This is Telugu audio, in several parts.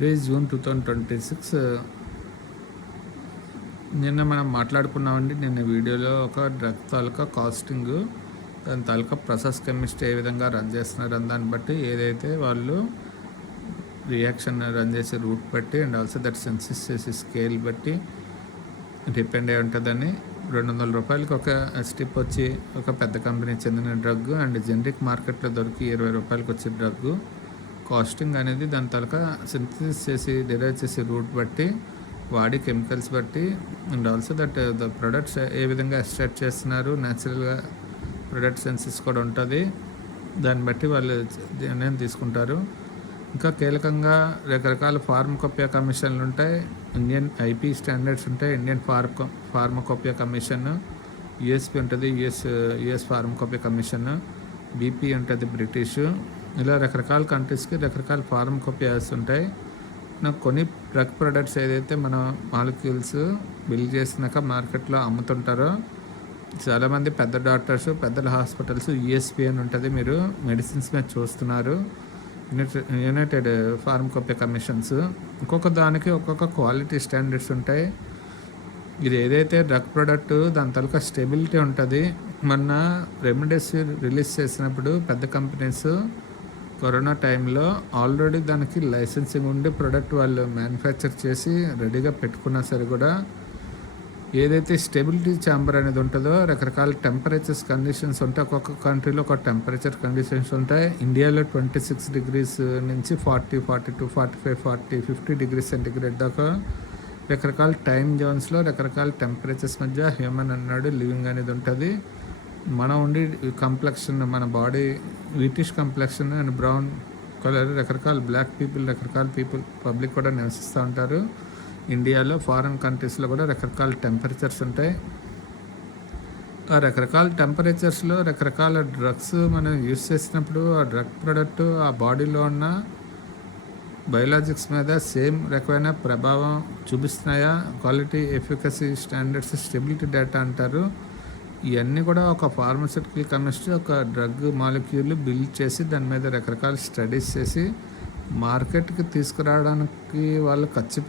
June 2026. నిన్న మనం మాట్లాడుకున్నామండి. నిన్న వీడియోలో ఒక డ్రగ్ తాలూకా కాస్టింగ్, దాని తాలూకా ప్రాసెస్ కెమిస్ట్ ఏ విధంగా రన్ చేస్తున్నారని దాన్ని బట్టి, ఏదైతే వాళ్ళు రియాక్షన్ రన్ చేసే రూట్ బట్టి అండ్ ఆల్సో దట్ సెన్సిస్ చేసే స్కేల్ బట్టి డిపెండ్ అయి ఉంటుందని. $200 ఒక స్టిప్ వచ్చి ఒక పెద్ద కంపెనీకి చెందిన డ్రగ్ అండ్ జనరిక్ మార్కెట్లో దొరికి $20 వచ్చే డ్రగ్ కాస్టింగ్ అనేది దాని తాలూకా సింథసిస్ చేసి డిరైవ్ చేసే రూట్ బట్టి, వాడి కెమికల్స్ బట్టి and also that the products ఏ విధంగా ఎక్స్ట్రాక్ట్ చేస్తున్నారు, న్యాచురల్గా ప్రొడక్ట్ సెన్సెస్ కూడా ఉంటుంది. దాన్ని బట్టి వాళ్ళు నిర్ణయం తీసుకుంటారు. ఇంకా కీలకంగా రకరకాల ఫార్మకోపియా కమిషన్లు ఉంటాయి. ఇండియన్ ఐపీ స్టాండర్డ్స్ ఉంటాయి, ఇండియన్ ఫార్మకోపియా కమిషన్, యుఎస్పి ఉంటుంది, యుఎస్ ఫార్మకోపియా కమిషన్, బీపీ ఉంటుంది బ్రిటిష్. ఇలా రకరకాల కంట్రీస్కి రకరకాల ఫార్మకోపియాస్ ఉంటాయి. కొన్ని డ్రగ్ ప్రొడక్ట్స్ ఏదైతే మన మాలిక్యూల్స్ బిల్డ్ చేసినాక మార్కెట్లో అమ్ముతుంటారో, చాలామంది పెద్ద డాక్టర్స్, పెద్ద హాస్పిటల్స్ యుఎస్పి అని ఉంటుంది, మీరు మెడిసిన్స్ మీద చూస్తున్నారు, యునైటెడ్ ఫార్మకోపియా కమిషన్స్. ఒక్కొక్క దానికి ఒక్కొక్క క్వాలిటీ స్టాండర్డ్స్ ఉంటాయి. ఇది ఏదైతే డ్రగ్ ప్రోడక్ట్ దాని తాలూకా స్టెబిలిటీ ఉంటుంది. మొన్న రెమ్డెసివిర్ రిలీజ్ చేసినప్పుడు పెద్ద కంపెనీస్ కరోనా టైంలో ఆల్రెడీ దానికి లైసెన్సింగ్ ఉండి ప్రోడక్ట్ వాళ్ళు మ్యానుఫ్యాక్చర్ చేసి రెడీగా పెట్టుకున్నా సరే కూడా, ఏదైతే స్టెబిలిటీ ఛాంబర్ అనేది ఉంటుందో, రకరకాల టెంపరేచర్స్ కండిషన్స్ ఉంటాయి. ఒక్కొక్క కంట్రీలో ఒక టెంపరేచర్ కండిషన్స్ ఉంటాయి. ఇండియాలో 26 degrees నుంచి 40, 42, 45, 40, 50 degrees సెంటిగ్రేడ్ దాకా రకరకాల టైం జోన్స్లో రకరకాల టెంపరేచర్స్ మధ్య హ్యూమన్ అన్నాడు లివింగ్ అనేది ఉంటుంది. మనం ఉండి కంప్లెక్షన్, మన body whitish complexion and brown colour, రకరకాల బ్లాక్ పీపుల్, రకరకాల పబ్లిక్ కూడా నివసిస్తూ ఉంటారు. ఇండియాలో ఫారిన్ కంట్రీస్లో కూడా రకరకాల టెంపరేచర్స్ ఉంటాయి. ఆ రకరకాల టెంపరేచర్స్లో రకరకాల డ్రగ్స్ మనం యూస్ చేసినప్పుడు ఆ డ్రగ్ ప్రోడక్ట్ ఆ బాడీలో ఉన్న బయోలాజిక్స్ మీద సేమ్ రకమైన ప్రభావం చూపిస్తున్నాయా, quality, efficacy, standards, stability data అంటారు. ఇవన్నీ కూడా ఒక ఫార్మస్యూటికల్ కెమిస్ట్రీ ఒక డ్రగ్ మాలిక్యూల్ బిల్డ్ చేసి దాని మీద రకరకాల స్టడీస్ చేసి మార్కెట్కి తీసుకురావడానికి వాళ్ళు ఖర్చు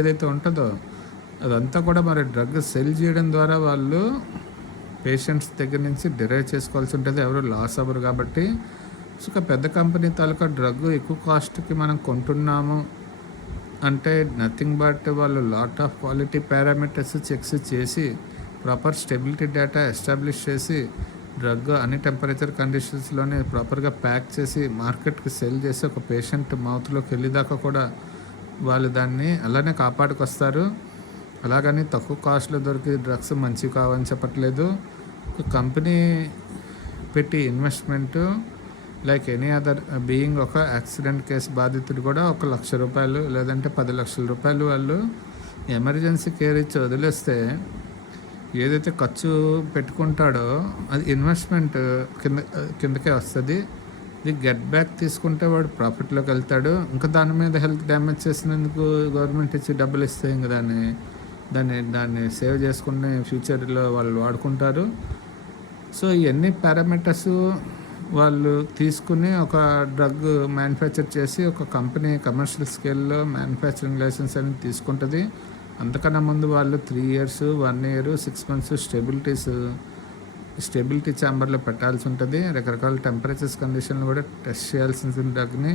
ఏదైతే ఉంటుందో అదంతా కూడా మరి డ్రగ్ సెల్ చేయడం ద్వారా వాళ్ళు పేషెంట్స్ దగ్గర నుంచి డిరైవ్ చేసుకోవాల్సి ఉంటుంది. ఎవరు లాస్ అవ్వరు కాబట్టి. సో ఒక పెద్ద కంపెనీ తాలూకా డ్రగ్ ఎక్కువ కాస్ట్కి మనం కొంటున్నాము అంటే నథింగ్ బట్ వాళ్ళు lot of quality parameters checks చేసి ప్రాపర్ స్టెబిలిటీ డేటా ఎస్టాబ్లిష్ చేసి డ్రగ్ అన్ని టెంపరేచర్ కండిషన్స్లోనే ప్రాపర్గా ప్యాక్ చేసి మార్కెట్కి సెల్ చేసి ఒక పేషెంట్ మౌత్లోకి వెళ్ళేదాకా కూడా వాళ్ళు దాన్ని అలానే కాపాడుకొస్తారు. అలాగని తక్కువ కాస్ట్లో దొరికే డ్రగ్స్ మంచివి కావని చెప్పట్లేదు. ఒక కంపెనీ పెట్టి investment like any other being, ఒక యాక్సిడెంట్ కేసు బాధితుడు కూడా $1,00,000 లేదంటే $10,00,000 వాళ్ళు ఎమర్జెన్సీ కేర్ ఇచ్చి వదిలేస్తే ఏదైతే ఖర్చు పెట్టుకుంటాడో అది ఇన్వెస్ట్మెంట్ కిందకే వస్తుంది. ఇది గెట్ బ్యాక్ తీసుకుంటే వాడు ప్రాఫిట్లోకి వెళ్తాడు. ఇంకా దాని మీద హెల్త్ డ్యామేజ్ చేసినందుకు గవర్నమెంట్ ఇచ్చి డబ్బులు ఇస్తే ఇంకా దాన్ని సేవ్ చేసుకుని ఫ్యూచర్లో వాళ్ళు వాడుకుంటారు. సో ఇవన్నీ పారామీటర్స్ వాళ్ళు తీసుకుని ఒక డ్రగ్ మ్యానుఫ్యాక్చర్ చేసి ఒక కంపెనీ కమర్షియల్ స్కేల్లో మ్యానుఫ్యాక్చరింగ్ లైసెన్స్ అనేది తీసుకుంటుంది. అంతకన్నా ముందు వాళ్ళు 3 years, 1 year, 6 months స్టెబిలిటీ ఛాంబర్లో పెట్టాల్సి ఉంటుంది. రకరకాల టెంపరేచర్స్ కండిషన్లు కూడా టెస్ట్ చేయాల్సి ఉంటుంది డ్రగ్ని.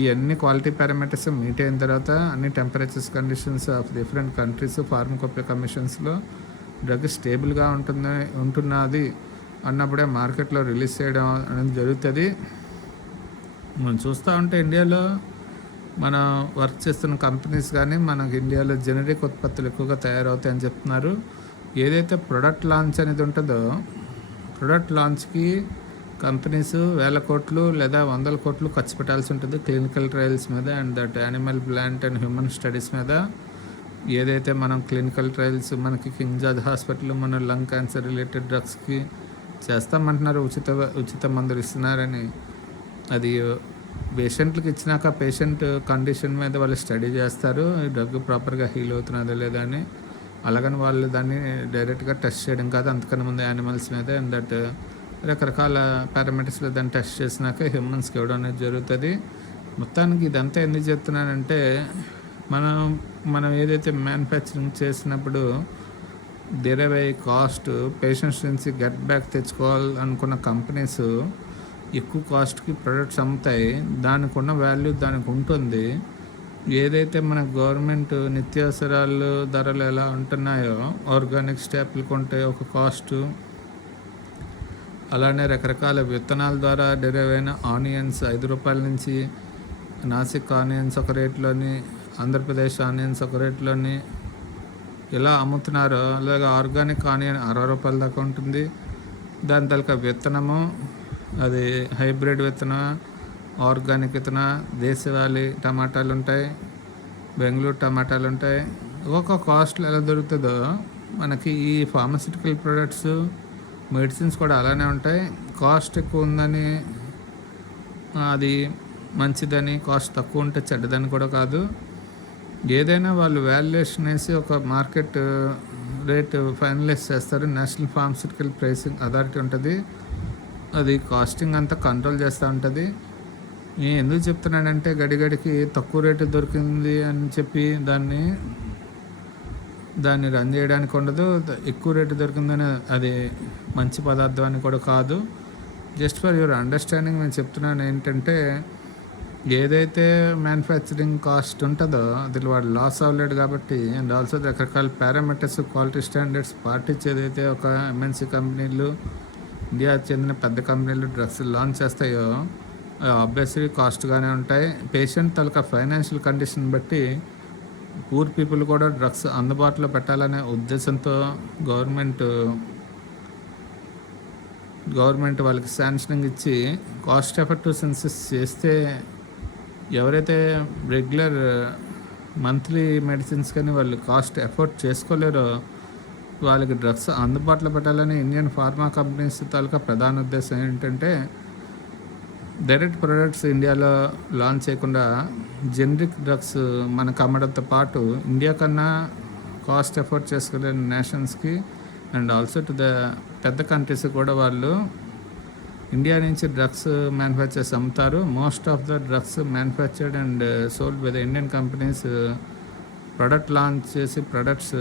ఇవన్నీ క్వాలిటీ పారామీటర్స్ మీట్ అయిన తర్వాత అన్ని temperatures conditions of different countries pharmacopoeia కమిషన్స్లో డ్రగ్ స్టేబుల్గా ఉంటున్నది అన్నప్పుడే మార్కెట్లో రిలీజ్ చేయడం అనేది జరుగుతుంది. మనం చూస్తూ ఉంటే ఇండియాలో మనం వర్క్ చేస్తున్న కంపెనీస్ కానీ మనకి ఇండియాలో జనరిక్ ఉత్పత్తులు ఎక్కువగా తయారవుతాయని చెప్తున్నారు. ఏదైతే ప్రొడక్ట్ లాంచ్ అనేది ఉంటుందో, ప్రొడక్ట్ లాంచ్కి కంపెనీస్ వేల కోట్లు లేదా 100 కోట్లు ఖర్చు పెట్టాల్సి ఉంటుంది క్లినికల్ ట్రయల్స్ మీద and that animal, plant and human studies మీద. ఏదైతే మనం క్లినికల్ ట్రయల్స్ మనకి కింగ్ జార్జ్ హాస్పిటల్ మన లంగ్ క్యాన్సర్ రిలేటెడ్ డ్రగ్స్కి చేస్తామంటున్నారు, ఉచిత మందులు ఇస్తున్నారని. అది పేషెంట్లకు ఇచ్చినాక పేషెంట్ కండిషన్ మీద వాళ్ళు స్టడీ చేస్తారు, ఈ డ్రగ్ ప్రాపర్గా హీల్ అవుతున్నదో లేదా అని. అలాగని వాళ్ళు దాన్ని డైరెక్ట్గా టెస్ట్ చేయడం కాదు, అంతకన్నా ముందు యానిమల్స్ మీద అండ్ దట్ రకరకాల పారామీటర్స్లో దాన్ని టెస్ట్ చేసినాక హ్యూమన్స్కి ఇవ్వడం అనేది జరుగుతుంది. మొత్తానికి ఇదంతా ఎందుకు చెప్తున్నానంటే, మనం మనం ఏదైతే మ్యానుఫ్యాక్చరింగ్ చేసినప్పుడు డిరైవ్ కాస్ట్ పేషెంట్స్ నుంచి గెట్ బ్యాక్ తెచ్చుకోవాలి అనుకున్న కంపెనీస్ ఎక్కువ కాస్ట్కి ప్రొడక్ట్స్ అమ్ముతాయి. దానికి ఉన్న వాల్యూ దానికి ఉంటుంది. ఏదైతే మన గవర్నమెంట్ నిత్యావసరాలు ధరలు ఎలా ఉంటున్నాయో, ఆర్గానిక్ స్టాప్లు కొంటే ఒక కాస్టు, అలానే రకరకాల విత్తనాల ద్వారా డెరైవ్ అయిన ఆనియన్స్ ₹5 నుంచి నాసిక్ ఆనియన్స్ ఒక రేట్లోని, ఆంధ్రప్రదేశ్ ఆనియన్స్ ఒక రేట్లోని ఇలా అమ్ముతున్నారో, అలాగే ఆర్గానిక్ ఆనియన్ ₹60 దాకా ఉంటుంది. దాని తాలూకా విత్తనము అది హైబ్రిడ్ విత్తనం, ఆర్గానిక్ విత్తనం, దేశవాళీ టమాటాలు ఉంటాయి, బెంగళూరు టమాటాలు ఉంటాయి. ఒక్కొక్క కాస్ట్లో ఎలా దొరుకుతుందో మనకి ఈ ఫార్మస్యూటికల్ ప్రొడక్ట్స్, మెడిసిన్స్ కూడా అలానే ఉంటాయి. కాస్ట్ ఎక్కువ ఉందని అది మంచిదని, కాస్ట్ తక్కువ ఉంటే చెడ్డదని కూడా కాదు. ఏదైనా వాళ్ళు వాల్యుయేషన్ వేసి ఒక మార్కెట్ రేట్ ఫైనలైజ్ చేస్తారు. నేషనల్ ఫార్మస్యూటికల్ ప్రైసింగ్ అథారిటీ ఉంటుంది, అది కాస్టింగ్ అంతా కంట్రోల్ చేస్తూ ఉంటుంది. నేను ఎందుకు చెప్తున్నానంటే, గడిగడికి తక్కువ రేటు దొరికింది అని చెప్పి దాన్ని రన్ చేయడానికి ఉండదు. ఎక్కువ రేటు దొరికిందని అది మంచి పదార్థం అని కూడా కాదు. జస్ట్ ఫర్ యువర్ అండర్స్టాండింగ్ నేను చెప్తున్నాను ఏంటంటే, ఏదైతే మ్యానుఫ్యాక్చరింగ్ కాస్ట్ ఉంటుందో అది వాడు లాస్ అవ్వలేడు కాబట్టి, అండ్ ఆల్సో రకరకాల పారామీటర్స్, క్వాలిటీ స్టాండర్డ్స్ పాటించేదైతే ఒక ఎంఎన్సీ కంపెనీలు, ఇండియాకి చెందిన పెద్ద కంపెనీలు డ్రగ్స్ లాంచ్ చేస్తాయో ఆబ్వియస్లీ కాస్ట్గానే ఉంటాయి. పేషెంట్ తాలూకా ఫైనాన్షియల్ కండిషన్ బట్టి పూర్ పీపుల్ కూడా డ్రగ్స్ అందుబాటులో పెట్టాలనే ఉద్దేశంతో గవర్నమెంట్ వాళ్ళకి శాంక్షనింగ్ ఇచ్చి కాస్ట్ ఎఫెక్టివ్ సెన్సెస్ చేస్తే, ఎవరైతే రెగ్యులర్ మంత్లీ మెడిసిన్స్ కానీ వాళ్ళు కాస్ట్ ఎఫోర్డ్ చేసుకోలేరో వాళ్ళకి డ్రగ్స్ అందుబాటులో పెట్టాలని ఇండియన్ ఫార్మా కంపెనీస్ తాలూకా ప్రధాన ఉద్దేశం ఏంటంటే, డైరెక్ట్ ప్రొడక్ట్స్ ఇండియాలో లాంచ్ చేయకుండా జెనరిక్ డ్రగ్స్ మనకు అమ్మడంతో పాటు ఇండియా కన్నా కాస్ట్ ఎఫోర్డ్ చేసుకోలేని నేషన్స్కి అండ్ ఆల్సో టు ద పెద్ద కంట్రీస్ కూడా వాళ్ళు ఇండియా నుంచి డ్రగ్స్ మ్యానుఫ్యాక్చర్స్ అమ్ముతారు. Most of the drugs manufactured and sold by the Indian companies product launch చేసి ప్రొడక్ట్స్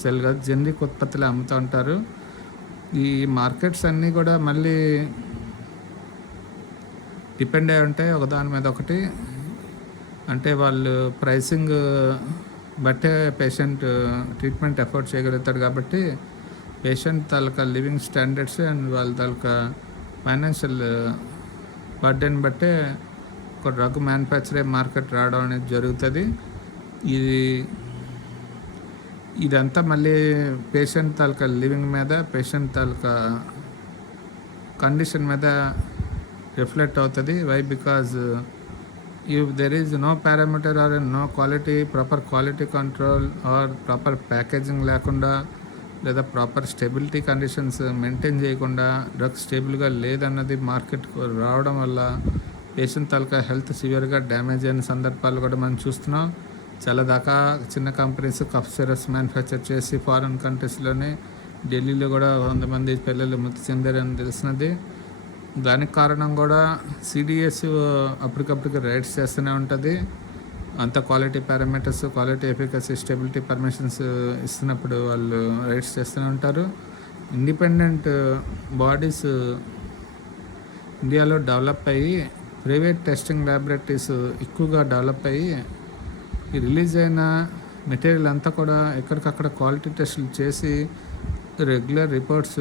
సెల్గా జెనరిక్ ఉత్పత్తులు అమ్ముతూ ఉంటారు. ఈ మార్కెట్స్ అన్నీ కూడా మళ్ళీ డిపెండ్ అయి ఉంటాయి ఒకదాని మీద ఒకటి. అంటే వాళ్ళు ప్రైసింగ్ బట్టే పేషెంట్ ట్రీట్మెంట్ ఎఫోర్డ్ చేయగలుగుతాడు కాబట్టి, పేషెంట్ తాలూకా లివింగ్ స్టాండర్డ్స్ అండ్ వాళ్ళ తాలూకా ఫైనాన్షియల్ బర్డెన్ బట్టే ఒక డ్రగ్ మ్యానుఫ్యాక్చరే మార్కెట్ రావడం అనేది జరుగుతుంది. ఇదంతా మళ్ళీ పేషెంట్ తాలూకా లివింగ్ మీద, పేషెంట్ తాలూకా కండిషన్ మీద రిఫ్లెక్ట్ అవుతుంది. Why? Because if there is no parameter or no quality, proper quality control or proper packaging లేకుండా, లేదా ప్రాపర్ స్టెబిలిటీ కండిషన్స్ మెయింటైన్ చేయకుండా డ్రగ్ స్టేబుల్గా లేదన్నది మార్కెట్కు రావడం వల్ల పేషెంట్ తాలూకా హెల్త్ సివియర్గా డ్యామేజ్ అయిన సందర్భాలు కూడా మనం చూస్తున్నాం. చాలా దాకా చిన్న కంపెనీస్ కఫ్ సిరప్స్ మ్యానుఫ్యాక్చర్ చేసి ఫారిన్ కంట్రీస్లోనే, ఢిల్లీలో కూడా 100 మంది పిల్లలు మృతి చెందారని తెలిసినది. దానికి కారణం కూడా సిడిఎస్ అప్పటికప్పటికి రైడ్స్ చేస్తూనే ఉంటుంది. అంత quality parameters, quality efficacy, stability permissions ఇస్తున్నప్పుడు వాళ్ళు రైడ్స్ చేస్తూనే ఉంటారు. ఇండిపెండెంట్ బాడీస్ ఇండియాలో డెవలప్ అయ్యి, ప్రైవేట్ టెస్టింగ్ ల్యాబొరేటరీస్ ఎక్కువగా డెవలప్ అయ్యి, ఈ రిలీజ్ అయిన మెటీరియల్ అంతా కూడా ఎక్కడికక్కడ క్వాలిటీ టెస్టులు చేసి regular reports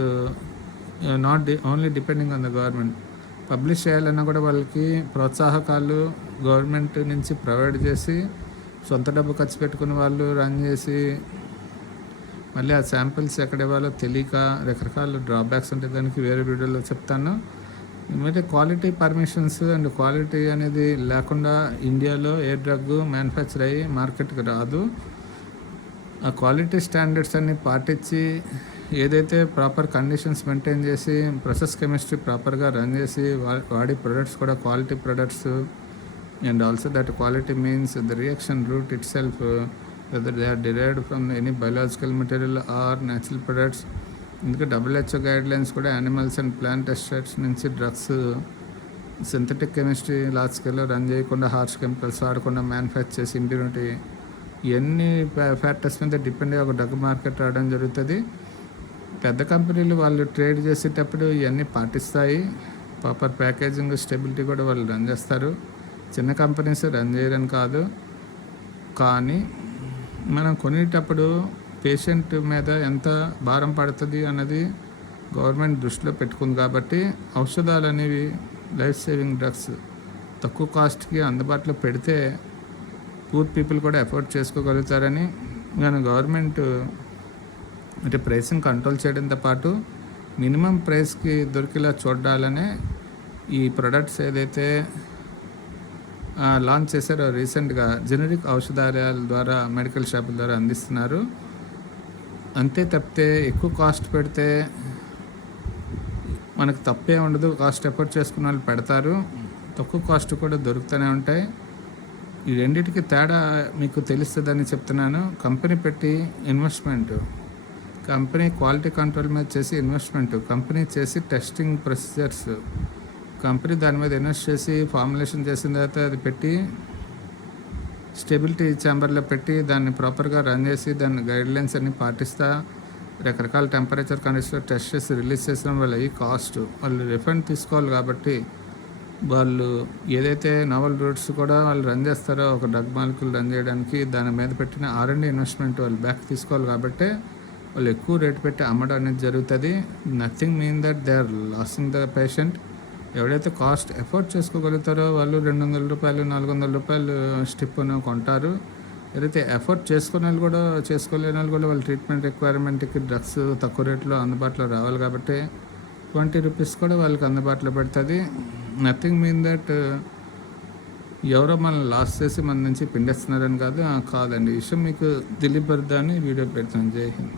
not only depending on the government publish చేయాలన్నా కూడా వాళ్ళకి ప్రోత్సాహకాలు గవర్నమెంట్ నుంచి ప్రొవైడ్ చేసి, సొంత డబ్బు ఖర్చు పెట్టుకుని వాళ్ళు రన్ చేసి, మళ్ళీ ఆ శాంపిల్స్ ఎక్కడ ఇవ్వాలో తెలియక రకరకాల డ్రాబ్యాక్స్ ఉంటాయి. దానికి వేరే వీడియోలో చెప్తాను. మరి క్వాలిటీ పర్మిషన్స్ అండ్ క్వాలిటీ అనేది లేకుండా ఇండియాలో ఏ డ్రగ్ మ్యానుఫ్యాక్చర్ అయ్యి మార్కెట్కి రాదు. ఆ క్వాలిటీ స్టాండర్డ్స్ అన్ని పాటించి, ఏదైతే ప్రాపర్ కండిషన్స్ మెయింటైన్ చేసి, ప్రాసెస్ కెమిస్ట్రీ ప్రాపర్గా రన్ చేసి వాడి ప్రొడక్ట్స్ కూడా quality products, and also that quality means the reaction route itself, whether they are derived from any biological material or natural products. ఎందుకంటే WHO గైడ్లైన్స్ కూడా యానిమల్స్ అండ్ ప్లాంట్ టెస్టెడ్స్ నుంచి డ్రగ్స్ సింథటిక్ కెమిస్ట్రీ లార్జ్ స్కేల్లో రన్ చేయకుండా, హార్ష్ కెమికల్స్ వాడకుండా మ్యానుఫ్యాక్చర్ చేసి ఇంప్యూరిటీ ఇవన్నీ ఫ్యాక్టర్స్ మీద డిపెండ్ అయ్యి ఒక డ్రగ్ మార్కెట్ రావడం జరుగుతుంది. పెద్ద కంపెనీలు వాళ్ళు ట్రేడ్ చేసేటప్పుడు ఇవన్నీ పాటిస్తాయి. ప్రాపర్ ప్యాకేజింగ్, స్టెబిలిటీ కూడా వాళ్ళు రన్ చేస్తారు. చిన్న కంపెనీస్ రన్ చేయరని కాదు, కానీ మనం కొనేటప్పుడు పేషెంట్ మీద ఎంత భారం పడుతుంది అన్నది గవర్నమెంట్ దృష్టిలో పెట్టుకుంది. కాబట్టి ఔషధాలు అనేవి లైఫ్ సేవింగ్ డ్రగ్స్ తక్కువ కాస్ట్కి అందుబాటులో పెడితే పూర్ పీపుల్ కూడా ఎఫోర్డ్ చేసుకోగలుగుతారని, కానీ గవర్నమెంట్ అంటే ప్రైస్ని కంట్రోల్ చేయడంతో పాటు మినిమం ప్రైస్కి దొరికేలా చూడాలనే ఈ ప్రొడక్ట్స్ ఏదైతే లాంచ్ చేశారో రీసెంట్గా జెనరిక్ ఔషధాలయాల ద్వారా, మెడికల్ షాపుల ద్వారా అందిస్తున్నారు. అంతే తప్పితే ఎక్కువ కాస్ట్ పెడితే మనకు తప్పే ఉండదు. కాస్ట్ ఎఫర్ట్ చేసుకున్న వాళ్ళు పెడతారు, తక్కువ కాస్ట్ కూడా దొరుకుతూనే ఉంటాయి. ఈ రెండింటికి తేడా మీకు తెలుస్తుందని చెప్తున్నాను. కంపెనీ పెట్టి ఇన్వెస్ట్మెంట్, కంపెనీ క్వాలిటీ కంట్రోల్ మీద చేసి ఇన్వెస్ట్మెంట్, కంపెనీ చేసి టెస్టింగ్ ప్రొసీజర్స్, కంపెనీ దాని మీద ఇన్వెస్ట్ చేసి ఫార్ములేషన్ చేసిన తర్వాత అది పెట్టి స్టెబిలిటీ ఛాంబర్లో పెట్టి దాన్ని ప్రాపర్గా రన్ చేసి దాని గైడ్లైన్స్ అన్ని పాటిస్తా రకరకాల టెంపరేచర్ కండిషన్లో టెస్ట్ చేసి రిలీజ్ చేసిన వాళ్ళు ఈ కాస్ట్ వాళ్ళు రిఫండ్ తీసుకోవాలి. కాబట్టి వాళ్ళు ఏదైతే నోవెల్ రూట్స్ కూడా వాళ్ళు రన్ చేస్తారో ఒక డ్రగ్ మాలిక్యూల్ రన్ చేయడానికి దాని మీద పెట్టిన R&D ఇన్వెస్ట్మెంట్ వాళ్ళు బ్యాక్ తీసుకోవాలి. కాబట్టి వాళ్ళు ఎక్కువ రేటు పెట్టి అమ్మడం అనేది జరుగుతుంది. Nothing mean that they are losing the patient. ఎవడైతే కాస్ట్ ఎఫోర్డ్ చేసుకోగలుగుతారో వాళ్ళు $200, $400 స్టిప్పును కొంటారు. ఏదైతే ఎఫర్ట్ చేసుకునే వాళ్ళు కూడా, చేసుకోలేని వాళ్ళు కూడా వాళ్ళ ట్రీట్మెంట్ రిక్వైర్మెంట్కి డ్రగ్స్ తక్కువ రేట్లో అందుబాటులో రావాలి. కాబట్టి ₹20 కూడా వాళ్ళకి అందుబాటులో పెడుతుంది. నథింగ్ మీన్ దట్ ఎవరో మనల్ని లాస్ చేసి మన నుంచి పిండేస్తున్నారని కాదండి. ఈ విషయం మీకు తెలియబడదని వీడియో పెడతాను. జై హింద్.